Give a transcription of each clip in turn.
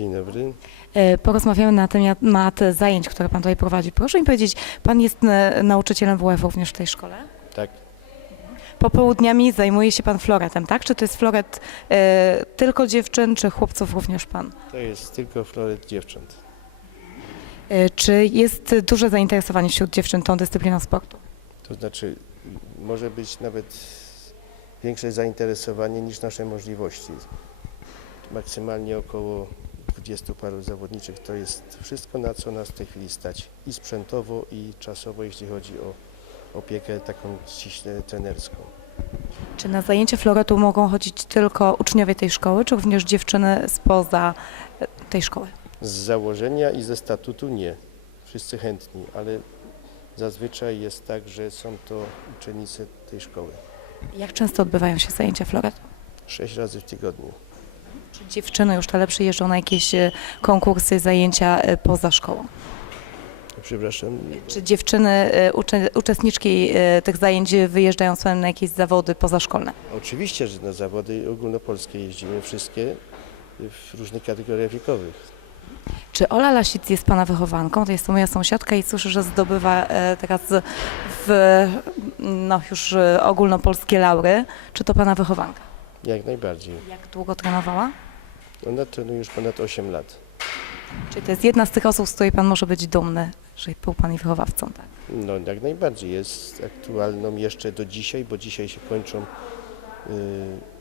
Dzień dobry. E, Porozmawiamy na temat zajęć, które Pan tutaj prowadzi. Proszę mi powiedzieć, Pan jest e, nauczycielem WF również w tej szkole? Tak, Popołudniami zajmuje się Pan floretem, tak? Czy to jest floret e, tylko dziewczyn, czy chłopców również Pan? to jest tylko floret dziewcząt. E, czy jest duże zainteresowanie wśród dziewczyn tą dyscypliną sportu? To znaczy może być nawet większe zainteresowanie niż nasze możliwości. Maksymalnie około 20 paru zawodniczych to jest wszystko, na co nas w tej chwili stać i sprzętowo, i czasowo, jeśli chodzi o opiekę taką ściśle trenerską. Czy na zajęcia floretu mogą chodzić tylko uczniowie tej szkoły, czy również dziewczyny spoza tej szkoły? Z założenia i ze statutu nie. Wszyscy chętni, ale zazwyczaj jest tak, że są to uczennice tej szkoły. Jak często odbywają się zajęcia floretu? Sześć razy w tygodniu. Czy dziewczyny już te przyjeżdżą na jakieś e, konkursy, zajęcia e, poza szkołą? Przepraszam, Czy dziewczyny, e, ucze, uczestniczki tych zajęć wyjeżdżają sobie na jakieś zawody pozaszkolne? oczywiście, że na zawody ogólnopolskie jeździmy wszystkie w różnych kategoriach wiekowych. Czy Ola Lasic jest Pana wychowanką? To jest to moja sąsiadka i słyszę, że zdobywa teraz w, no, już ogólnopolskie laury. Czy to Pana wychowanka? Jak najbardziej. Jak długo trenowała? Ona trenuje już ponad 8 lat. Czyli to jest jedna z tych osób, z której Pan może być dumny, że był Pan jej wychowawcą, tak? No jak najbardziej jest aktualną jeszcze do dzisiaj, bo dzisiaj się kończą y,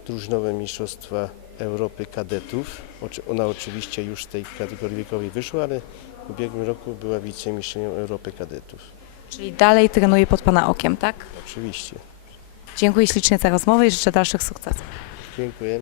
drużynowe mistrzostwa Europy kadetów. Ona oczywiście już z tej kategorii wiekowej wyszła, ale w ubiegłym roku była wicemistrzynią Europy kadetów. Czyli dalej trenuje pod Pana okiem, tak? Oczywiście. Dziękuję ślicznie za rozmowę i życzę dalszych sukcesów. Dziękuję.